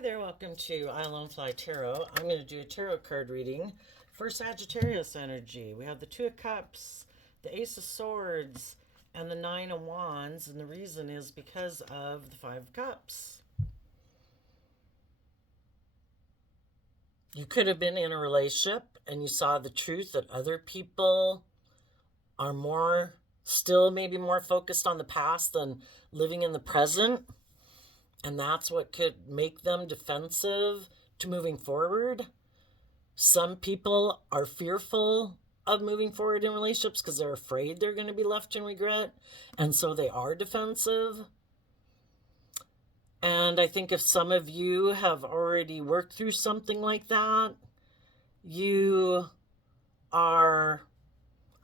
Hi there, welcome to I Alone Fly Tarot. I'm going to do a tarot card reading for Sagittarius energy. We have the Two of Cups, the Ace of Swords, and the Nine of Wands, and the reason is because of the Five of Cups. You could have been in a relationship and you saw the truth that other people are still maybe more focused on the past than living in the present. And that's what could make them defensive to moving forward. Some people are fearful of moving forward in relationships because they're afraid they're going to be left in regret. And so they are defensive. And I think if some of you have already worked through something like that, you are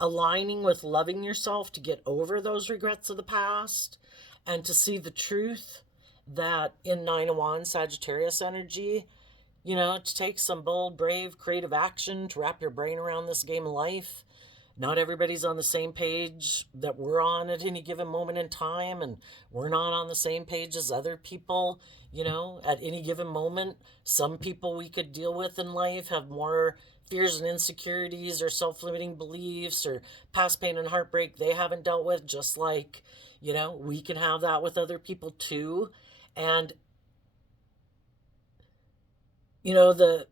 aligning with loving yourself to get over those regrets of the past and to see the truth that in Nine of Wands Sagittarius energy, to take some bold, brave, creative action to wrap your brain around this game of life. Not everybody's on the same page that we're on at any given moment in time, and we're not on the same page as other people, at any given moment. Some people we could deal with in life have more fears and insecurities or self-limiting beliefs or past pain and heartbreak they haven't dealt with, just like, we can have that with other people too. And, the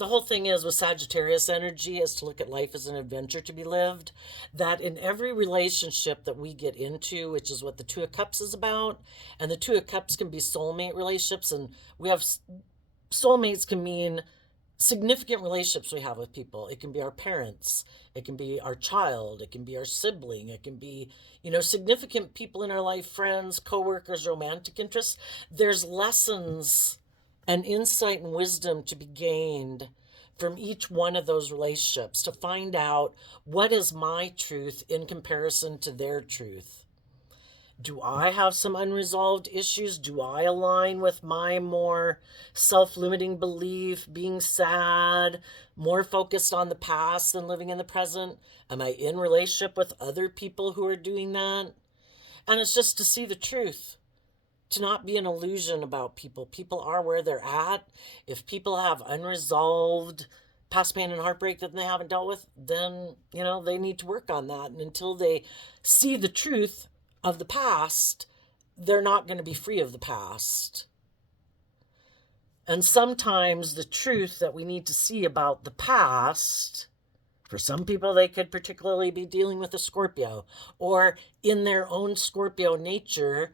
whole thing is with Sagittarius energy is to look at life as an adventure to be lived, that in every relationship that we get into, which is what the Two of Cups is about, and the Two of Cups can be soulmate relationships, and we have soulmates can mean significant relationships we have with people. It can be our parents, it can be our child, it can be our sibling, it can be, significant people in our life, friends, coworkers, romantic interests. There's lessons and insight and wisdom to be gained from each one of those relationships to find out what is my truth in comparison to their truth. Do I have some unresolved issues? Do I align with my more self-limiting belief, being sad, more focused on the past than living in the present? Am I in relationship with other people who are doing that? And it's just to see the truth, to not be an illusion about people. People are where they're at. If people have unresolved past pain and heartbreak that they haven't dealt with, then, they need to work on that. And until they see the truth of the past, they're not going to be free of the past. And sometimes the truth that we need to see about the past, for some people, they could particularly be dealing with a Scorpio, or in their own Scorpio nature,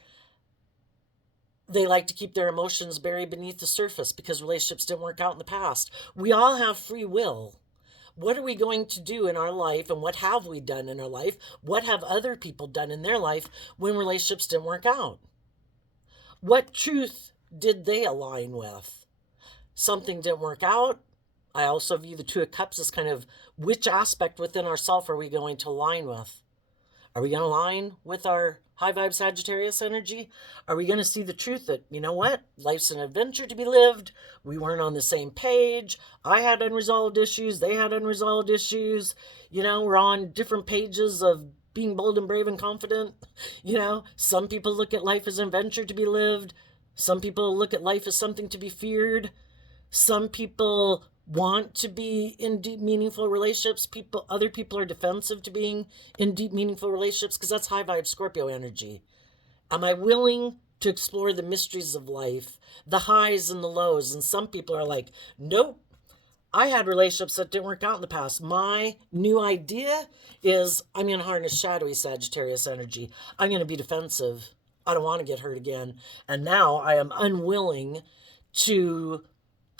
they like to keep their emotions buried beneath the surface because relationships didn't work out in the past. We all have free will. What are we going to do in our life, and what have we done in our life? What have other people done in their life when relationships didn't work out? What truth did they align with? Something didn't work out. I also view the Two of Cups as kind of which aspect within ourself are we going to align with? Are we going to align with our high vibe Sagittarius energy? Are we going to see the truth that, life's an adventure to be lived. We weren't on the same page. I had unresolved issues. They had unresolved issues. We're on different pages of being bold and brave and confident. Some people look at life as an adventure to be lived. Some people look at life as something to be feared. Some people want to be in deep, meaningful relationships. Other people are defensive to being in deep, meaningful relationships because that's high vibe Scorpio energy. Am I willing to explore the mysteries of life, the highs and the lows? And some people are like, nope, I had relationships that didn't work out in the past. My new idea is I'm going to harness shadowy Sagittarius energy. I'm going to be defensive. I don't want to get hurt again. And now I am unwilling to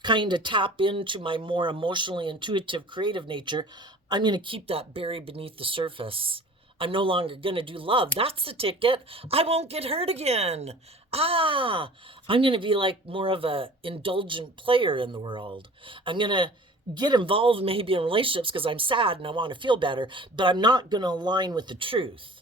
kind of tap into my more emotionally intuitive, creative nature. I'm going to keep that buried beneath the surface. I'm no longer going to do love. That's the ticket. I won't get hurt again. I'm going to be like more of a indulgent player in the world. I'm going to get involved maybe in relationships because I'm sad and I want to feel better, but I'm not going to align with the truth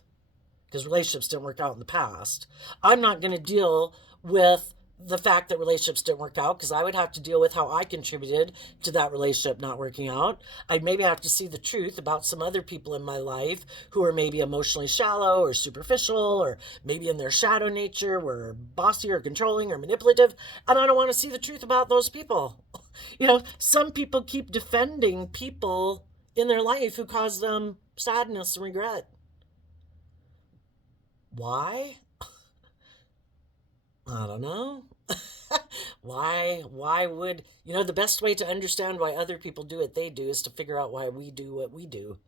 because relationships didn't work out in the past. I'm not going to deal with the fact that relationships didn't work out, because I would have to deal with how I contributed to that relationship not working out. I'd maybe have to see the truth about some other people in my life who are maybe emotionally shallow or superficial, or maybe in their shadow nature were bossy or controlling or manipulative. And I don't want to see the truth about those people. Some people keep defending people in their life who cause them sadness and regret. Why? I don't know. Why would, the best way to understand why other people do what they do is to figure out why we do what we do.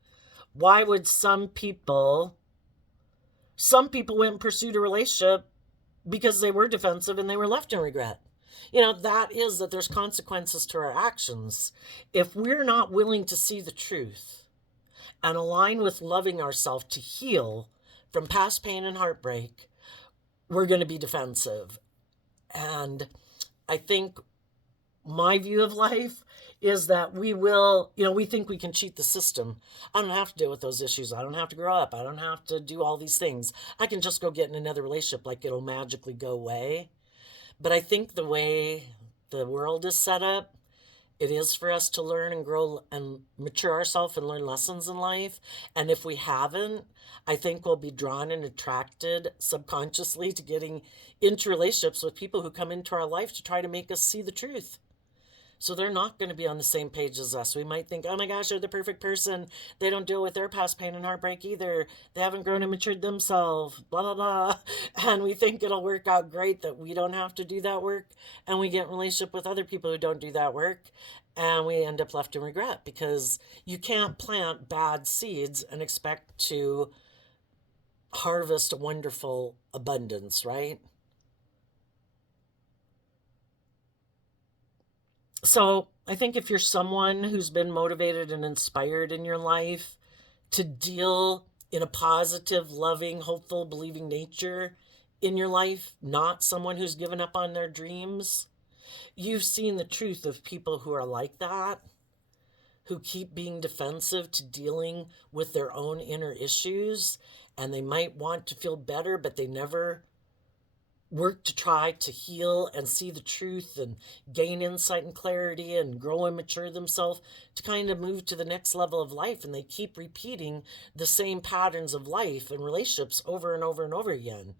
Why would some people went and pursued a relationship because they were defensive and they were left in regret? That is that there's consequences to our actions. If we're not willing to see the truth and align with loving ourselves to heal from past pain and heartbreak, we're going to be defensive. And I think my view of life is that we think we can cheat the system. I don't have to deal with those issues. I don't have to grow up. I don't have to do all these things. I can just go get in another relationship, like it'll magically go away. But I think the way the world is set up, it is for us to learn and grow and mature ourselves and learn lessons in life. And if we haven't, I think we'll be drawn and attracted subconsciously to getting into relationships with people who come into our life to try to make us see the truth. So they're not going to be on the same page as us. We might think, oh my gosh, they're the perfect person. They don't deal with their past pain and heartbreak either. They haven't grown and matured themselves, blah, blah, blah. And we think it'll work out great that we don't have to do that work. And we get in relationship with other people who don't do that work. And we end up left in regret, because you can't plant bad seeds and expect to harvest a wonderful abundance, right? So I think if you're someone who's been motivated and inspired in your life to deal in a positive, loving, hopeful, believing nature in your life, not someone who's given up on their dreams, you've seen the truth of people who are like that, who keep being defensive to dealing with their own inner issues, and they might want to feel better, but they never work to try to heal and see the truth and gain insight and clarity and grow and mature themselves to kind of move to the next level of life. And they keep repeating the same patterns of life and relationships over and over and over again.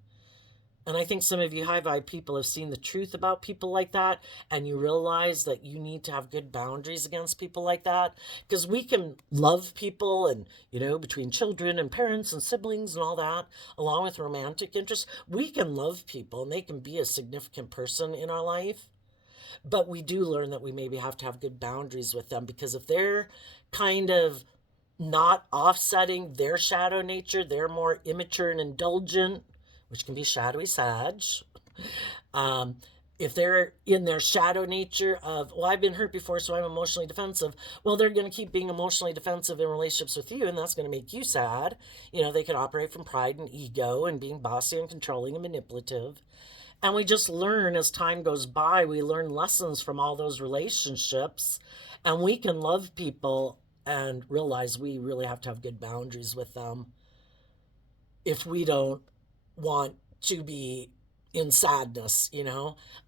And I think some of you high vibe people have seen the truth about people like that, and you realize that you need to have good boundaries against people like that. Because we can love people, and, between children and parents and siblings and all that, along with romantic interests, we can love people and they can be a significant person in our life. But we do learn that we maybe have to have good boundaries with them, because if they're kind of not offsetting their shadow nature, they're more immature and indulgent, which can be shadowy Sag. Um, if they're in their shadow nature of, well, I've been hurt before, so I'm emotionally defensive, well, they're going to keep being emotionally defensive in relationships with you, and that's going to make you sad. They could operate from pride and ego and being bossy and controlling and manipulative. And we just learn as time goes by, we learn lessons from all those relationships, and we can love people and realize we really have to have good boundaries with them if we don't want to be in sadness.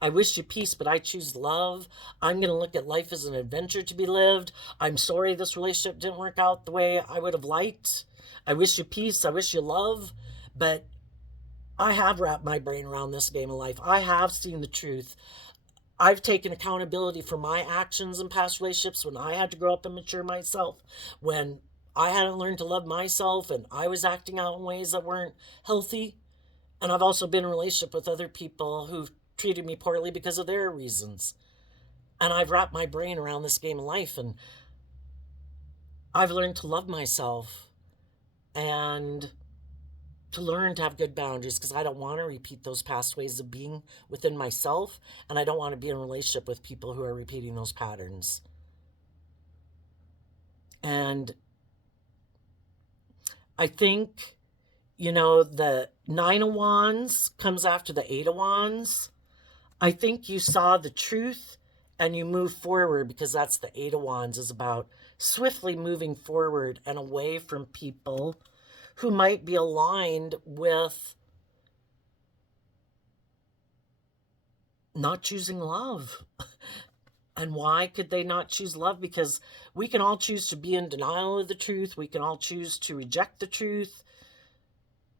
I wish you peace, but I choose love. I'm going to look at life as an adventure to be lived. I'm sorry this relationship didn't work out the way I would have liked. I wish you peace. I wish you love. But I have wrapped my brain around this game of life. I have seen the truth. I've taken accountability for my actions in past relationships when I had to grow up and mature myself, when I hadn't learned to love myself and I was acting out in ways that weren't healthy. And I've also been in a relationship with other people who've treated me poorly because of their reasons. And I've wrapped my brain around this game of life, and I've learned to love myself and to learn to have good boundaries, because I don't want to repeat those past ways of being within myself, and I don't want to be in a relationship with people who are repeating those patterns. And I think, the Nine of Wands comes after the Eight of Wands. I think you saw the truth and you move forward, because that's the Eight of Wands, is about swiftly moving forward and away from people who might be aligned with not choosing love. And why could they not choose love? Because we can all choose to be in denial of the truth. We can all choose to reject the truth.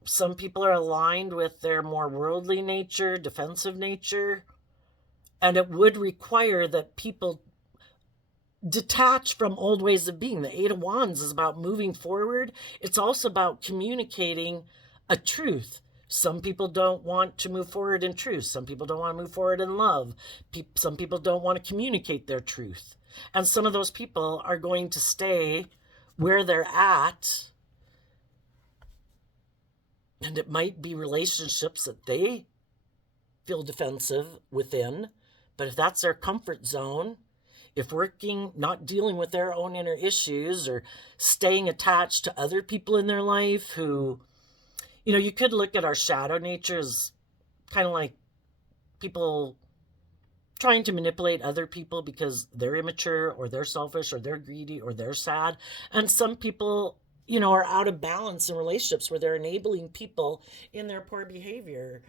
Some people are aligned with their more worldly nature, defensive nature. And it would require that people detach from old ways of being. The Eight of Wands is about moving forward. It's also about communicating a truth. Some people don't want to move forward in truth. Some people don't want to move forward in love. Some people don't want to communicate their truth. And some of those people are going to stay where they're at. And it might be relationships that they feel defensive within. But if that's their comfort zone, if working, not dealing with their own inner issues or staying attached to other people in their life who, you could look at our shadow nature as kind of like people trying to manipulate other people because they're immature or they're selfish or they're greedy or they're sad. And some people, are out of balance in relationships where they're enabling people in their poor behavior.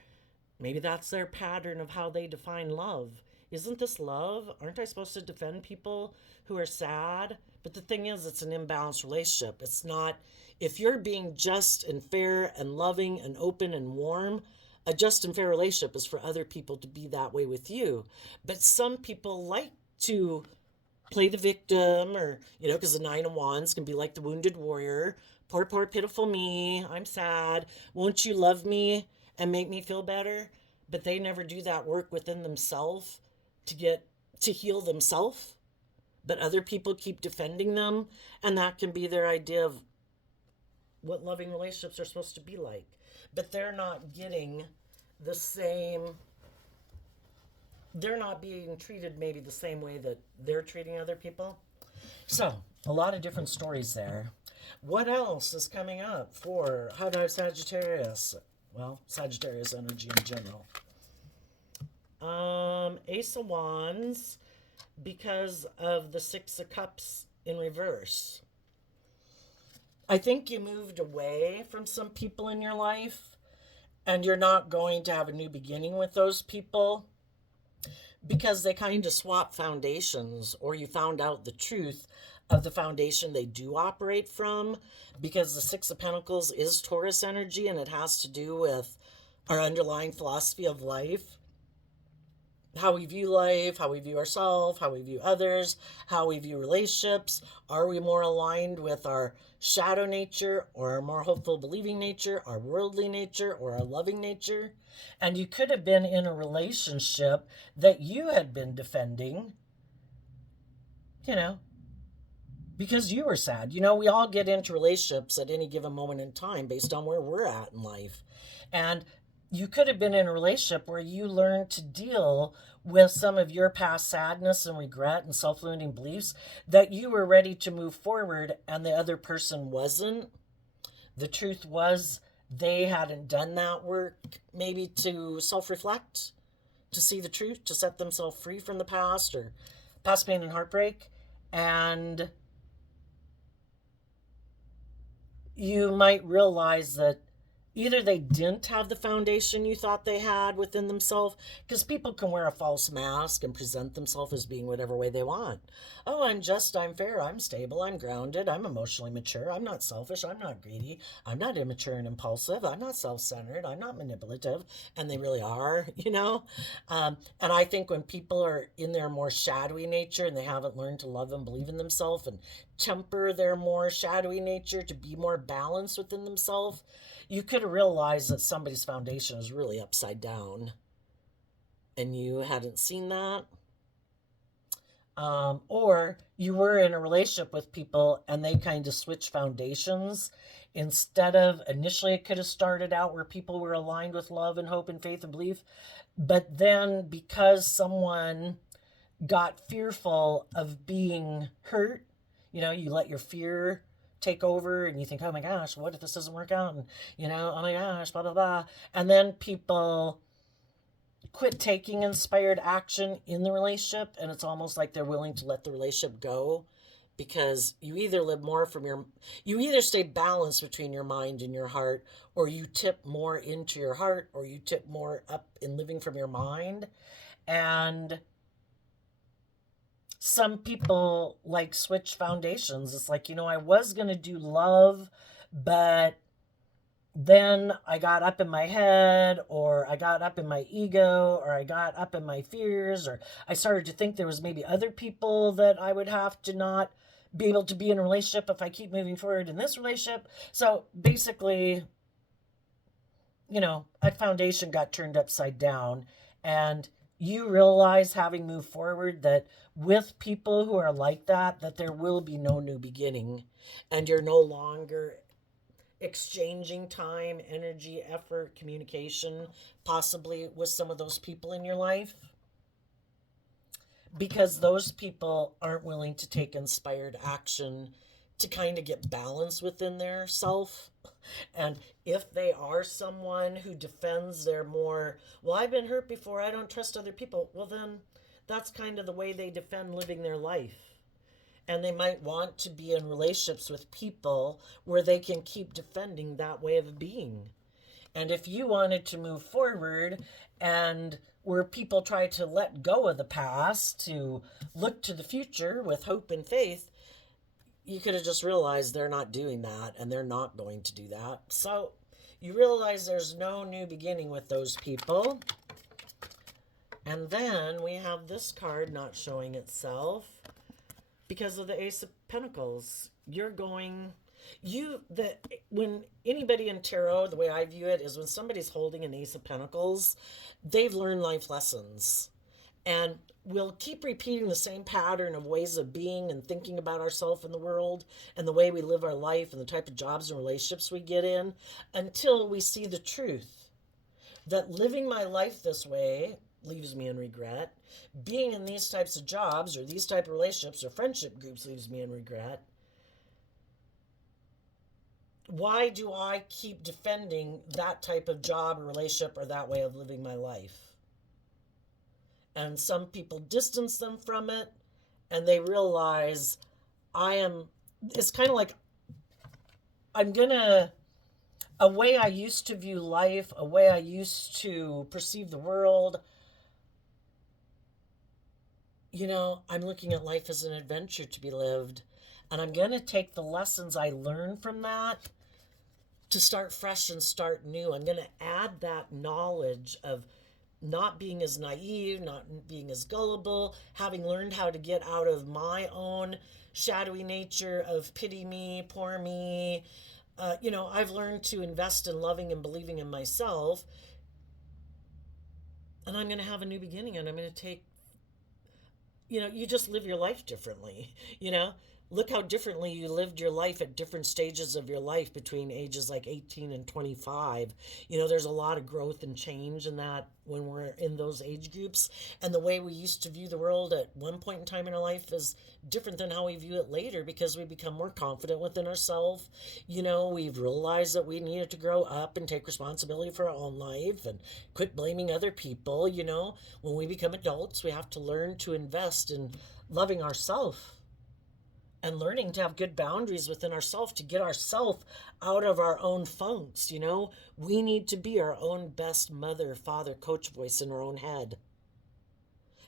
Maybe that's their pattern of how they define love. Isn't this love? Aren't I supposed to defend people who are sad? But the thing is, it's an imbalanced relationship. It's not, if you're being just and fair and loving and open and warm, a just and fair relationship is for other people to be that way with you. But some people like to play the victim, or, because the Nine of Wands can be like the wounded warrior. Poor, poor, pitiful me. I'm sad. Won't you love me and make me feel better? But they never do that work within themselves to heal themselves. But other people keep defending them, and that can be their idea of what loving relationships are supposed to be like. But they're not getting the same, they're not being treated maybe the same way that they're treating other people. So, a lot of different stories there. What else is coming up for How to Have Sagittarius? Well, Sagittarius energy in general. Ace of Wands, because of the Six of Cups in reverse. I think you moved away from some people in your life, and you're not going to have a new beginning with those people because they kind of swap foundations, or you found out the truth of the foundation they do operate from, because the Six of Pentacles is Taurus energy, and it has to do with our underlying philosophy of life, how we view life, how we view ourselves, how we view others, how we view relationships. Are we more aligned with our shadow nature, or our more hopeful, believing nature, our worldly nature, or our loving nature? And you could have been in a relationship that you had been defending, because you were sad. We all get into relationships at any given moment in time based on where we're at in life. And you could have been in a relationship where you learned to deal with some of your past sadness and regret and self-limiting beliefs, that you were ready to move forward and the other person wasn't. The truth was they hadn't done that work, maybe to self-reflect, to see the truth, to set themselves free from the past or past pain and heartbreak. And you might realize that either they didn't have the foundation you thought they had within themselves, because people can wear a false mask and present themselves as being whatever way they want. Oh, I'm just, I'm fair, I'm stable, I'm grounded, I'm emotionally mature, I'm not selfish, I'm not greedy, I'm not immature and impulsive, I'm not self-centered, I'm not manipulative, and they really are, and I think when people are in their more shadowy nature and they haven't learned to love and believe in themselves and temper their more shadowy nature to be more balanced within themselves, you could have realized that somebody's foundation is really upside down and you hadn't seen that. Or you were in a relationship with people and they kind of switched foundations. Instead of initially, it could have started out where people were aligned with love and hope and faith and belief. But then because someone got fearful of being hurt, you let your fear take over and you think, oh my gosh, what if this doesn't work out? And, oh my gosh, blah, blah, blah. And then people quit taking inspired action in the relationship, and it's almost like they're willing to let the relationship go, because you either you either stay balanced between your mind and your heart, or you tip more into your heart, or you tip more up in living from your mind. And some people like switch foundations. It's like, I was going to do love, but then I got up in my head, or I got up in my ego, or I got up in my fears, or I started to think there was maybe other people that I would have to not be able to be in a relationship if I keep moving forward in this relationship. So basically, a foundation got turned upside down, and you realize, having moved forward, that with people who are like that there will be no new beginning, and you're no longer exchanging time, energy, effort, communication, possibly with some of those people in your life, because those people aren't willing to take inspired action to kind of get balance within their self. And if they are someone who defends their more, well, I've been hurt before, I don't trust other people, well, then that's kind of the way they defend living their life. And they might want to be in relationships with people where they can keep defending that way of being. And if you wanted to move forward, and where people try to let go of the past to look to the future with hope and faith, you could have just realized they're not doing that, and they're not going to do that. So you realize there's no new beginning with those people. And then we have this card not showing itself because of the Ace of Pentacles. When anybody in tarot, the way I view it is, when somebody's holding an Ace of Pentacles, they've learned life lessons. And we'll keep repeating the same pattern of ways of being and thinking about ourselves in the world, and the way we live our life, and the type of jobs and relationships we get in, until we see the truth that living my life this way leaves me in regret. Being in these types of jobs, or these type of relationships or friendship groups, leaves me in regret. Why do I keep defending that type of job or relationship or that way of living my life? And some people distance them from it, and they realize it's kind of like, a way I used to view life, a way I used to perceive the world, I'm looking at life as an adventure to be lived. And I'm going to take the lessons I learned from that to start fresh and start new. I'm going to add that knowledge of not being as naive, not being as gullible, having learned how to get out of my own shadowy nature of pity me, poor me. I've learned to invest in loving and believing in myself. And I'm going to have a new beginning, and I'm going to take, you just live your life differently. Look how differently you lived your life at different stages of your life between ages like 18 and 25. There's a lot of growth and change in that when we're in those age groups. And the way we used to view the world at one point in time in our life is different than how we view it later, because we become more confident within ourselves. We've realized that we needed to grow up and take responsibility for our own life and quit blaming other people. When we become adults, we have to learn to invest in loving ourselves and learning to have good boundaries within ourselves to get ourselves out of our own funks. We need to be our own best mother, father, coach voice in our own head,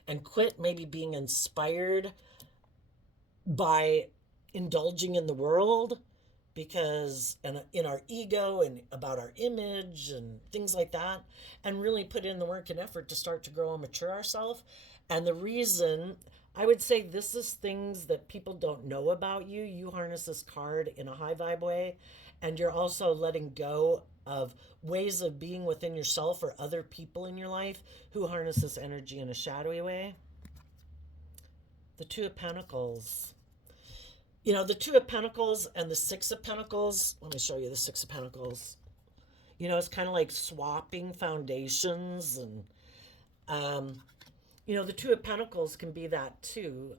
and quit maybe being inspired by indulging in the world, because in our ego and about our image and things like that, and really put in the work and effort to start to grow and mature ourselves. And the reason I would say this is things that people don't know about you. You harness this card in a high vibe way, and you're also letting go of ways of being within yourself or other people in your life who harness this energy in a shadowy way. The Two of Pentacles. The Two of Pentacles and the Six of Pentacles. Let me show you the Six of Pentacles. It's kind of like swapping foundations, and the Two of Pentacles can be that too.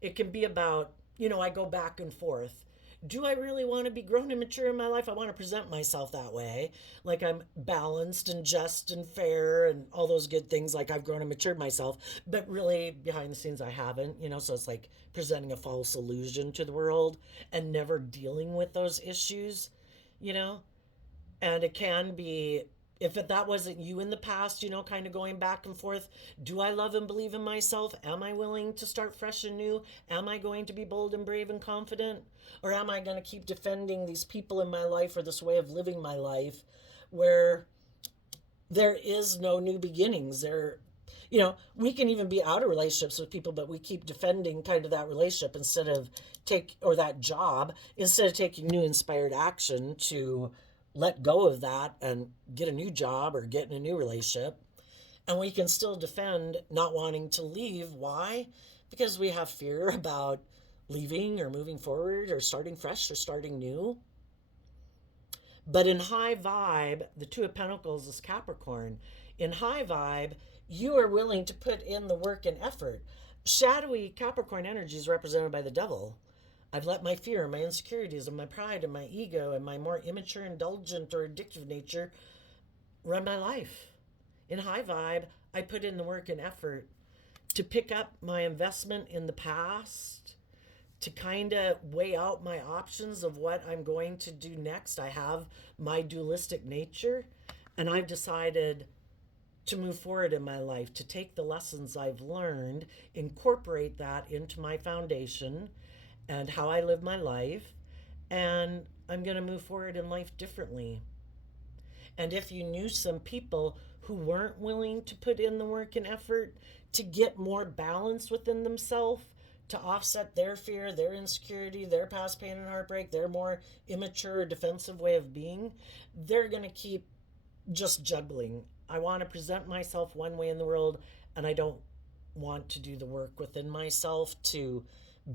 It can be about, I go back and forth. Do I really want to be grown and mature in my life? I want to present myself that way, like I'm balanced and just and fair and all those good things, like I've grown and matured myself. But really, behind the scenes, I haven't, so it's like presenting a false illusion to the world and never dealing with those issues, And it can be if that wasn't you in the past, kind of going back and forth, do I love and believe in myself? Am I willing to start fresh and new? Am I going to be bold and brave and confident? Or am I going to keep defending these people in my life or this way of living my life where there is no new beginnings? We can even be out of relationships with people, but we keep defending kind of that relationship or that job, instead of taking new inspired action to let go of that and get a new job or get in a new relationship. And we can still defend not wanting to leave. Why? Because we have fear about leaving or moving forward or starting fresh or starting new. But in high vibe, the Two of Pentacles is Capricorn. In high vibe, you are willing to put in the work and effort. Shadowy Capricorn energy is represented by the devil. I've let my fear, my insecurities, and my pride, and my ego, and my more immature, indulgent, or addictive nature run my life. In high vibe, I put in the work and effort to pick up my investment in the past, to kind of weigh out my options of what I'm going to do next. I have my dualistic nature, and I've decided to move forward in my life, to take the lessons I've learned, incorporate that into my foundation and how I live my life, and I'm going to move forward in life differently. And if you knew some people who weren't willing to put in the work and effort to get more balance within themselves, to offset their fear, their insecurity, their past pain and heartbreak, their more immature defensive way of being, they're going to keep just juggling. I want to present myself one way in the world, and I don't want to do the work within myself to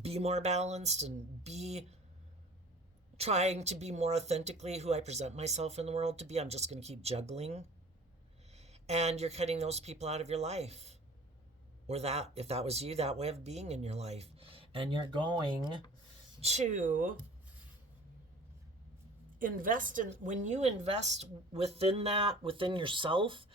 be more balanced and be trying to be more authentically who I present myself in the world to be. I'm just going to keep juggling. And you're cutting those people out of your life. Or that, if that was you, that way of being in your life. And you're going to when you invest within that, within yourself,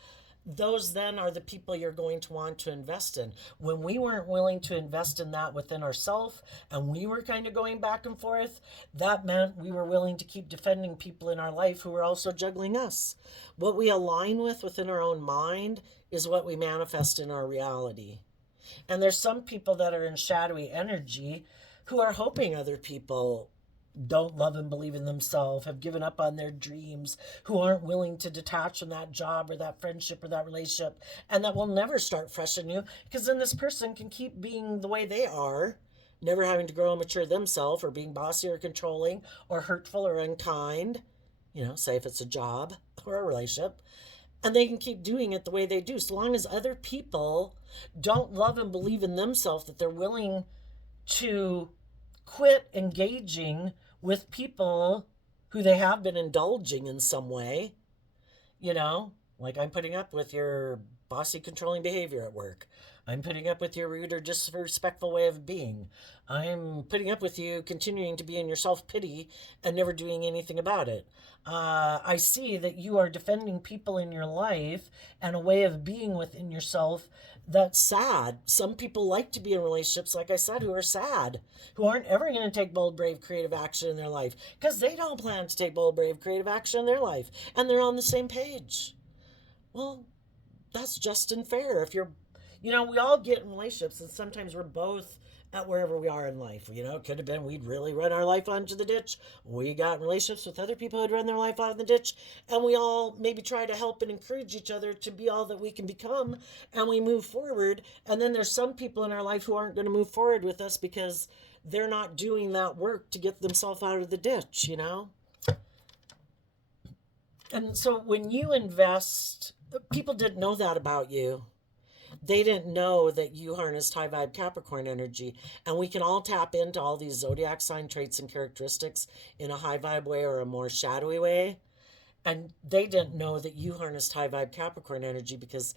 those then are the people you're going to want to invest in. When we weren't willing to invest in that within ourselves, and we were kind of going back and forth, that meant we were willing to keep defending people in our life who were also juggling us. What we align with within our own mind is what we manifest in our reality. And there's some people that are in shadowy energy who are hoping other people don't love and believe in themselves, have given up on their dreams, who aren't willing to detach from that job or that friendship or that relationship, and that will never start fresh and new, because then this person can keep being the way they are, never having to grow and mature themselves, or being bossy or controlling or hurtful or unkind, say if it's a job or a relationship. And they can keep doing it the way they do, so long as other people don't love and believe in themselves, that they're willing to quit engaging with people who they have been indulging in some way. Like I'm putting up with your bossy, controlling behavior at work. I'm putting up with your rude or disrespectful way of being. I'm putting up with you continuing to be in your self-pity and never doing anything about it. I see that you are defending people in your life and a way of being within yourself that's sad. Some people like to be in relationships, like I said, who are sad, who aren't ever going to take bold, brave, creative action in their life because they don't plan to take bold, brave, creative action in their life, and they're on the same page. Well, that's just and fair. If you're, we all get in relationships, and sometimes we're both at wherever we are in life. It could have been we'd really run our life onto the ditch. We got in relationships with other people who'd run their life out of the ditch, and we all maybe try to help and encourage each other to be all that we can become, and we move forward. And then there's some people in our life who aren't going to move forward with us because they're not doing that work to get themselves out of the ditch, And so when you invest, people didn't know that about you. They didn't know that you harnessed high vibe Capricorn energy. And we can all tap into all these zodiac sign traits and characteristics in a high vibe way or a more shadowy way. And they didn't know that you harnessed high vibe Capricorn energy because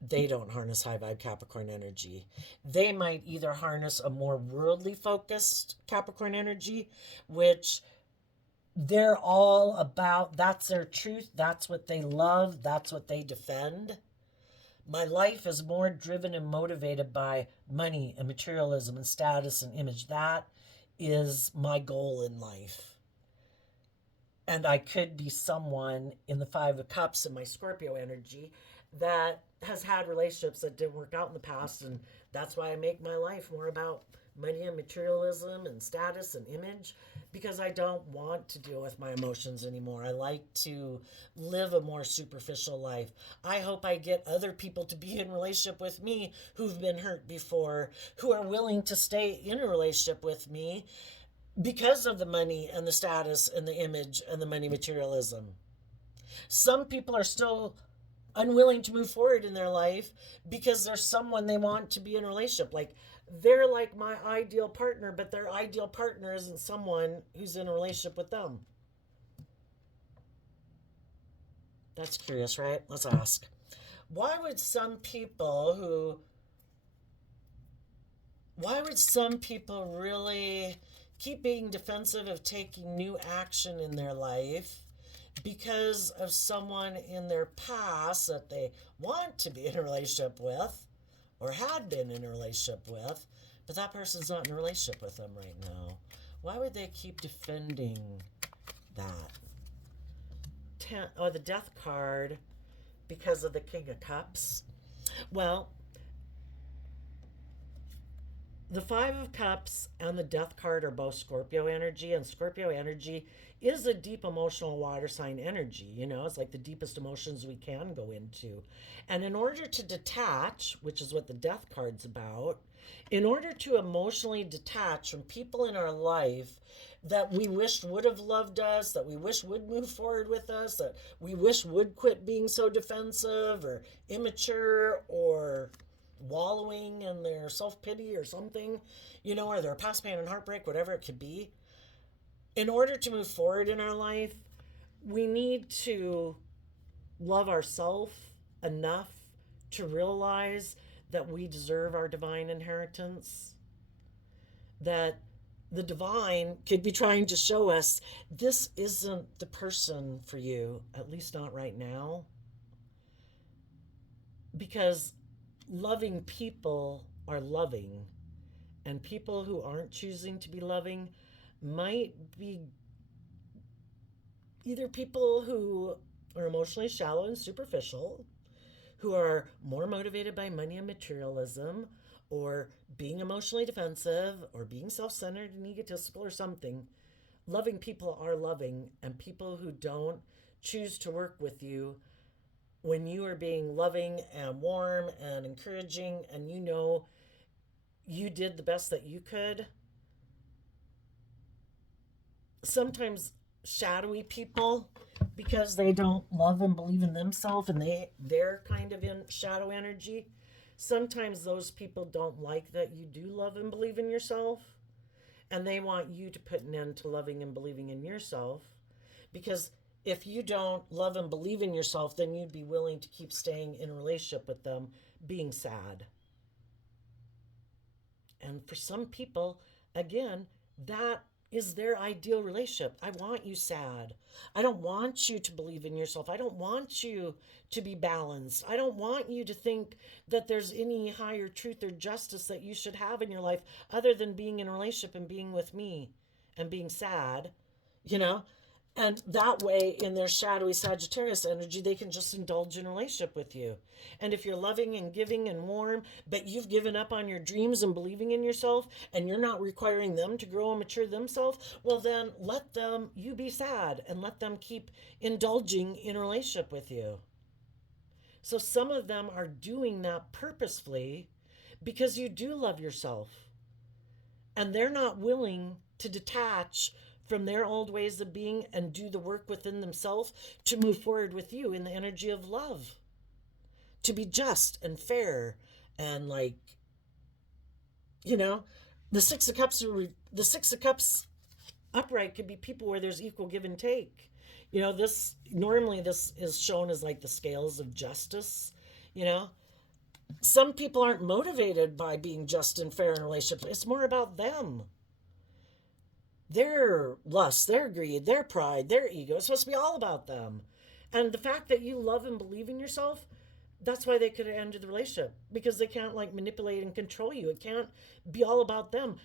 they don't harness high vibe Capricorn energy. They might either harness a more worldly focused Capricorn energy, which they're all about, that's their truth, that's what they love, that's what they defend. My life is more driven and motivated by money and materialism and status and image. That is my goal in life. And I could be someone in the Five of Cups in my Scorpio energy that has had relationships that didn't work out in the past. And that's why I make my life more about money and materialism and status and image, because I don't want to deal with my emotions anymore. I like to live a more superficial life. I hope I get other people to be in a relationship with me who've been hurt before, who are willing to stay in a relationship with me because of the money and the status and the image and the money materialism. Some people are still unwilling to move forward in their life because there's someone they want to be in a relationship. Like, they're like my ideal partner, but their ideal partner isn't someone who's in a relationship with them. That's curious, right? Let's ask. Why would some people who why would some people really keep being defensive of taking new action in their life because of someone in their past that they want to be in a relationship with or had been in a relationship with, but that person's not in a relationship with them right now? Why would they keep defending that? The Death card, because of the King of Cups. Well, the Five of Cups and the Death card are both Scorpio energy, and Scorpio energy is a deep emotional water sign energy. It's like the deepest emotions we can go into. And in order to detach, which is what the Death card's about, in order to emotionally detach from people in our life that we wished would have loved us, that we wish would move forward with us, that we wish would quit being so defensive or immature or wallowing in their self-pity or something, or their past pain and heartbreak, whatever it could be. In order to move forward in our life, we need to love ourselves enough to realize that we deserve our divine inheritance, that the divine could be trying to show us this isn't the person for you, at least not right now. Because loving people are loving, and people who aren't choosing to be loving might be either people who are emotionally shallow and superficial, who are more motivated by money and materialism, or being emotionally defensive, or being self-centered and egotistical or something. Loving people are loving, and people who don't choose to work with you when you are being loving and warm and encouraging, and you did the best that you could. Sometimes shadowy people, because they don't love and believe in themselves, and they're kind of in shadow energy. Sometimes those people don't like that you do love and believe in yourself, and they want you to put an end to loving and believing in yourself, because if you don't love and believe in yourself, then you'd be willing to keep staying in a relationship with them being sad. And for some people, again, that is their ideal relationship. I want you sad. I don't want you to believe in yourself. I don't want you to be balanced. I don't want you to think that there's any higher truth or justice that you should have in your life other than being in a relationship and being with me and being sad, you know? And that way, in their shadowy Sagittarius energy, they can just indulge in a relationship with you. And if you're loving and giving and warm, but you've given up on your dreams and believing in yourself, and you're not requiring them to grow and mature themselves, well, then let them, you be sad, and let them keep indulging in a relationship with you. So some of them are doing that purposefully because you do love yourself. And they're not willing to detach from their old ways of being and do the work within themselves to move forward with you in the energy of love, to be just and fair. And like, the Six of Cups upright could be people where there's equal give and take. This normally this is shown as like the scales of justice. Some people aren't motivated by being just and fair in relationships. It's more about them, their lust, their greed, their pride, their ego. It's supposed to be all about them. And the fact that you love and believe in yourself, that's why they could have ended the relationship, because they can't like manipulate and control you. It can't be all about them.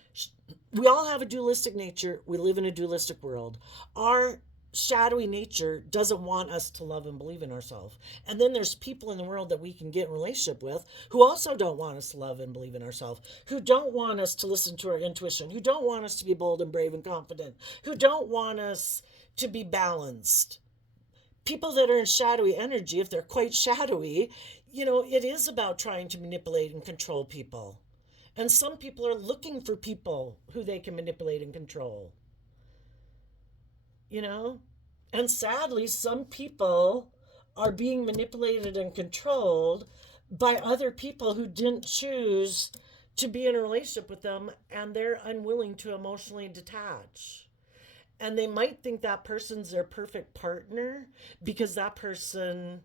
We all have a dualistic nature. We live in a dualistic world. Our shadowy nature doesn't want us to love and believe in ourselves. And then there's people in the world that we can get in relationship with who also don't want us to love and believe in ourselves, who don't want us to listen to our intuition, who don't want us to be bold and brave and confident, who don't want us to be balanced. People that are in shadowy energy, if they're quite shadowy, it is about trying to manipulate and control people. And some people are looking for people who they can manipulate and control. you know? And sadly, some people are being manipulated and controlled by other people who didn't choose to be in a relationship with them, and they're unwilling to emotionally detach. And they might think that person's their perfect partner because that person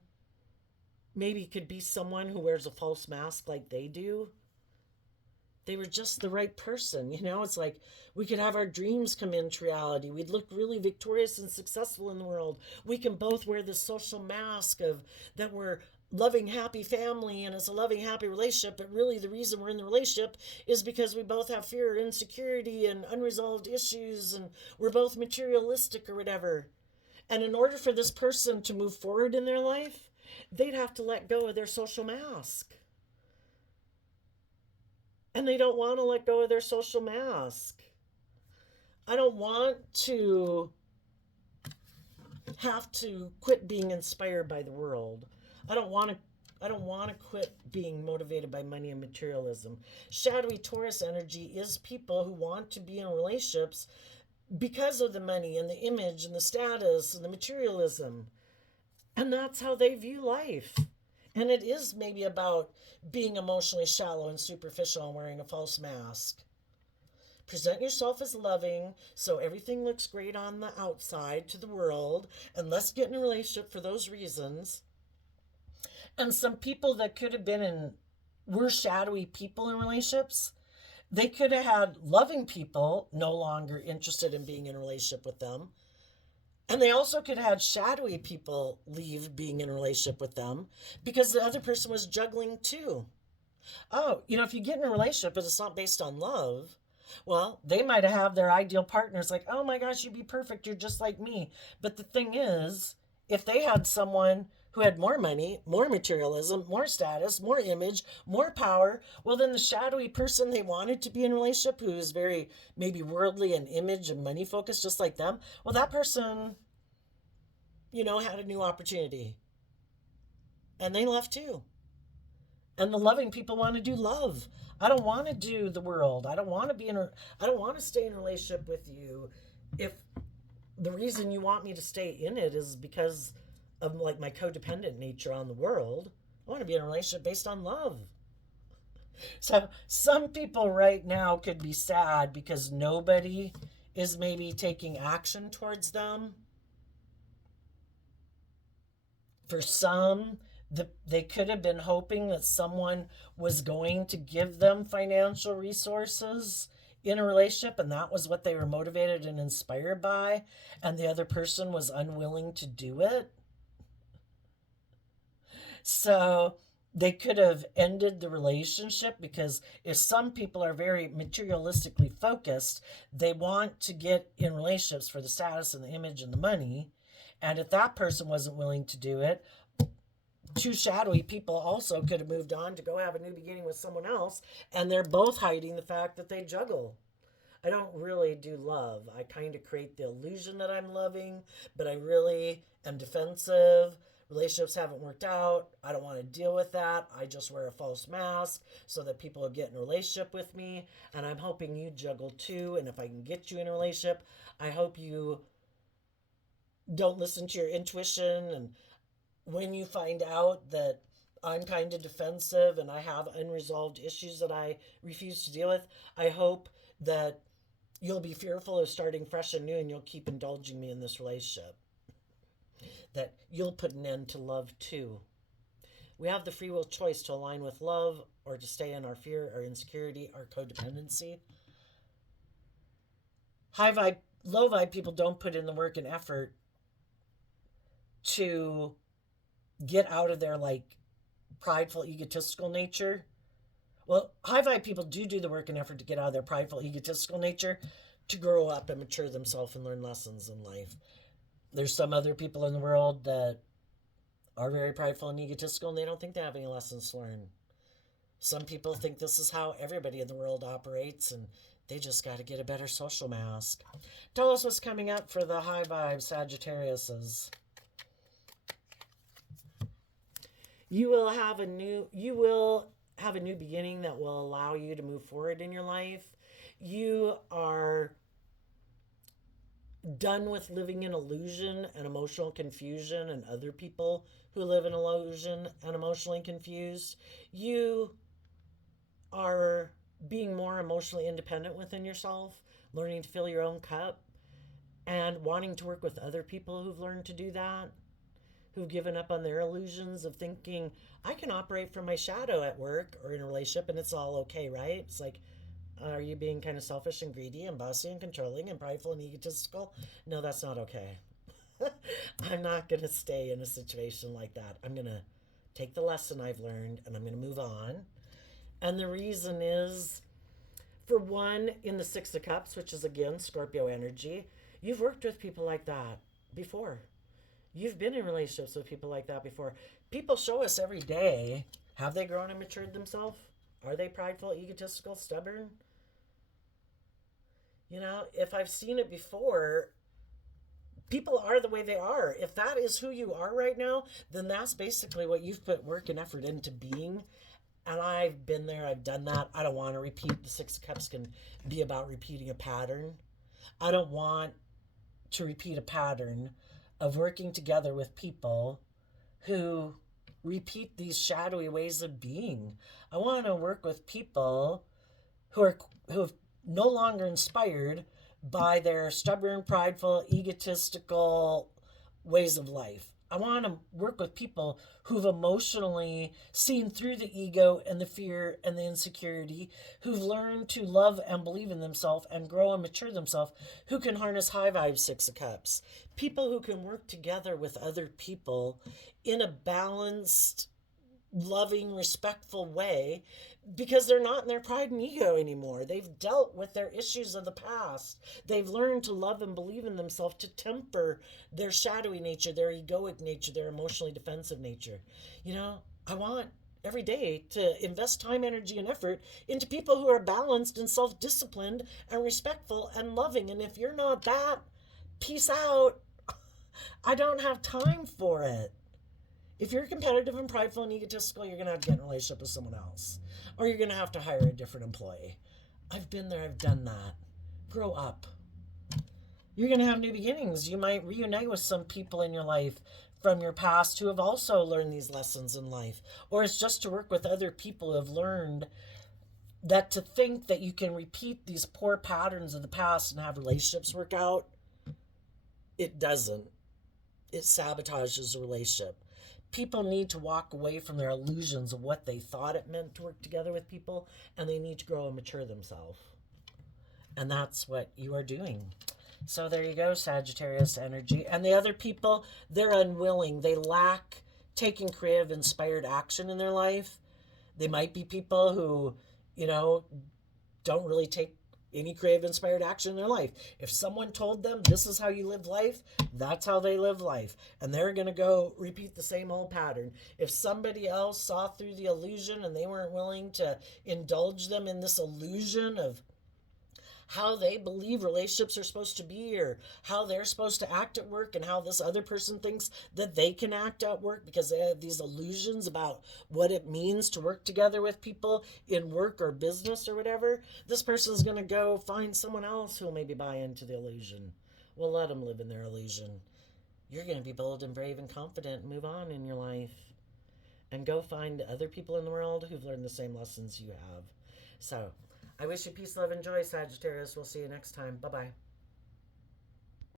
maybe could be someone who wears a false mask like they do. They were just the right person. It's like we could have our dreams come into reality. We'd look really victorious and successful in the world. We can both wear this social mask of that we're loving, happy family and it's a loving, happy relationship. But really, the reason we're in the relationship is because we both have fear, insecurity, and unresolved issues, and we're both materialistic or whatever. And in order for this person to move forward in their life, they'd have to let go of their social mask. And they don't want to let go of their social mask. I don't want to have to quit being inspired by the world. I don't want to quit being motivated by money and materialism. Shadowy Taurus energy is people who want to be in relationships because of the money and the image and the status and the materialism. And that's how they view life. And it is maybe about being emotionally shallow and superficial and wearing a false mask. Present yourself as loving so everything looks great on the outside to the world, and let's get in a relationship for those reasons. And some people that could have were shadowy people in relationships, they could have had loving people no longer interested in being in a relationship with them. And they also could have had shadowy people leave being in a relationship with them because the other person was juggling too. Oh, if you get in a relationship and it's not based on love, well, they might have their ideal partners like, oh my gosh, you'd be perfect. You're just like me. But the thing is, if they had someone who had more money, more materialism, more status, more image, more power, well, then the shadowy person they wanted to be in a relationship who is very maybe worldly and image and money focused, just like them, well, that person, had a new opportunity. And they left too. And the loving people want to do love. I don't want to do the world. I don't want to I don't want to stay in a relationship with you if the reason you want me to stay in it is because of like my codependent nature on the world. I want to be in a relationship based on love. So some people right now could be sad because nobody is maybe taking action towards them. For some, they could have been hoping that someone was going to give them financial resources in a relationship, and that was what they were motivated and inspired by, and the other person was unwilling to do it. So they could have ended the relationship because if some people are very materialistically focused, they want to get in relationships for the status and the image and the money. And if that person wasn't willing to do it, two shadowy people also could have moved on to go have a new beginning with someone else, and they're both hiding the fact that they juggle. I don't really do love. I kind of create the illusion that I'm loving, but I really am defensive. Relationships haven't worked out. I don't want to deal with that. I just wear a false mask so that people will get in a relationship with me, and I'm hoping you juggle too. And if I can get you in a relationship, I hope you don't listen to your intuition, and when you find out that I'm kind of defensive and I have unresolved issues that I refuse to deal with, I hope that you'll be fearful of starting fresh and new and you'll keep indulging me in this relationship. That you'll put an end to love too. We have the free will choice to align with love or to stay in our fear, our insecurity, our codependency. High vibe, low vibe people don't put in the work and effort to get out of their prideful, egotistical nature. Well, high vibe people do the work and effort to get out of their prideful, egotistical nature to grow up and mature themselves and learn lessons in life. There's some other people in the world that are very prideful and egotistical, and they don't think they have any lessons to learn. Some people think this is how everybody in the world operates, and they just got to get a better social mask. Tell us what's coming up for the high vibe Sagittariuses. You will have a new beginning that will allow you to move forward in your life. You are done with living in illusion and emotional confusion and other people who live in illusion and emotionally confused. You are being more emotionally independent within yourself, learning to fill your own cup, and wanting to work with other people who've learned to do that, who've given up on their illusions of thinking, I can operate from my shadow at work or in a relationship and it's all okay, right? It's like, are you being kind of selfish and greedy and bossy and controlling and prideful and egotistical? No, that's not okay. I'm not going to stay in a situation like that. I'm going to take the lesson I've learned and I'm going to move on. And the reason is, for one, in the Six of Cups, which is again Scorpio energy, you've worked with people like that before. You've been in relationships with people like that before. People show us every day. Have they grown and matured themselves? Are they prideful, egotistical, stubborn? If I've seen it before, people are the way they are. If that is who you are right now, then that's basically what you've put work and effort into being. And I've been there, I've done that. I don't want to repeat. The Six of Cups can be about repeating a pattern. I don't want to repeat a pattern of working together with people who repeat these shadowy ways of being. I want to work with people who have no longer inspired by their stubborn, prideful, egotistical ways of life. I want to work with people who've emotionally seen through the ego and the fear and the insecurity, who've learned to love and believe in themselves and grow and mature themselves, who can harness high vibe Six of Cups. People who can work together with other people in a balanced, loving, respectful way, because they're not in their pride and ego anymore. They've dealt with their issues of the past. They've learned to love and believe in themselves, to temper their shadowy nature, their egoic nature, their emotionally defensive nature. I want every day to invest time, energy, and effort into people who are balanced and self disciplined and respectful and loving. And if you're not that, peace out. I don't have time for it. If you're competitive and prideful and egotistical, you're going to have to get in a relationship with someone else. Or you're going to have to hire a different employee. I've been there, I've done that. Grow up. You're going to have new beginnings. You might reunite with some people in your life from your past who have also learned these lessons in life. Or it's just to work with other people who have learned that to think that you can repeat these poor patterns of the past and have relationships work out, it doesn't. It sabotages a relationship. People need to walk away from their illusions of what they thought it meant to work together with people, and they need to grow and mature themselves. And that's what you are doing. So there you go, Sagittarius energy. And the other people, they're unwilling. They lack taking creative, inspired action in their life. They might be people who, don't really take any creative, inspired action in their life. If someone told them this is how you live life, that's how they live life. And they're going to go repeat the same old pattern. If somebody else saw through the illusion and they weren't willing to indulge them in this illusion of how they believe relationships are supposed to be, or how they're supposed to act at work, and how this other person thinks that they can act at work because they have these illusions about what it means to work together with people in work or business or whatever, this person's going to go find someone else who'll maybe buy into the illusion. We'll let them live in their illusion. You're going to be bold and brave and confident and move on in your life and go find other people in the world who've learned the same lessons you have. So I wish you peace, love, and joy, Sagittarius. We'll see you next time. Bye-bye.